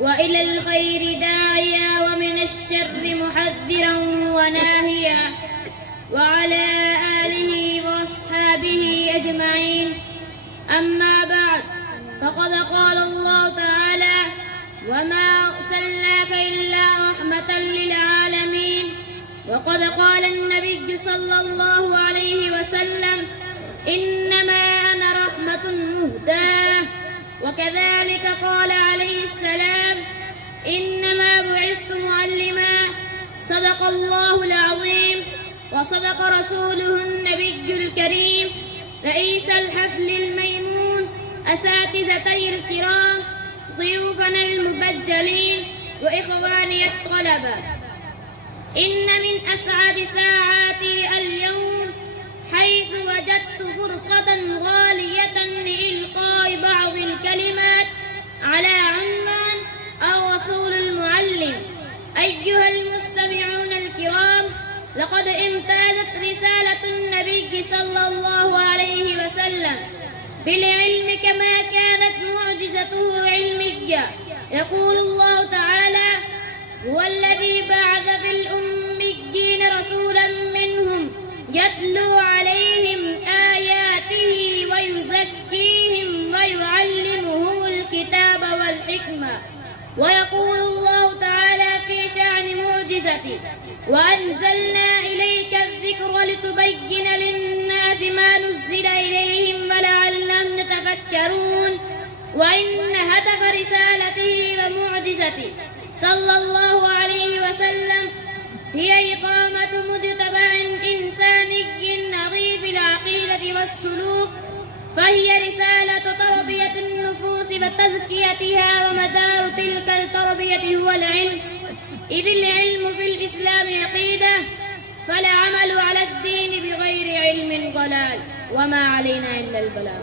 وإلى الخير داعيا ومن الشر محذرا وناهيا، وعلى آله وأصحابه أجمعين. أما بعد، فقد قال الله تعالى: وما أرسلناك إلا رحمة للعالمين. وقد قال النبي صلى الله عليه وسلم: إنما أنا رحمة مهداة. وكذلك قال عليه السلام: إنما بعثت معلما. صدق الله العظيم وصدق رسوله النبي الكريم. رئيس الحفل الميمون، أساتذتي الكرام، ضيوفنا المبجلين، وإخواني الطلبة، إن من أسعد ساعاتي اليوم حيث وجدت فرصة غالية لإلقاء بعض الكلمات على عنوان الرسول المعلم. أيها المستمعون الكرام، لقد امتازت رسالة النبي صلى الله عليه وسلم بالعلم كما كانت معجزته علمية. يقول الله تعالى: هو الذي بعث في الأميين رسولا منهم يتلو عليهم آياته ويزكيهم ويعلمهم الكتاب والحكمة. ويقول الله تعالى في شأن معجزته: وأنزلنا إليك الذكر لتبين للناس ما نزل إليهم ولعلهم يتفكرون. وإن هدف رسالته ومعجزته صلى الله عليه وسلم هي إقامة مجتمع إنساني نظيف العقيدة والسلوك، فهي رسالة تربية النفوس وتزكيتها، ومدار تلك التربية هو العلم، إذ العلم في الإسلام عقيدة، فالعمل على الدين بغير علم ضلال، وما علينا إلا البلاغ.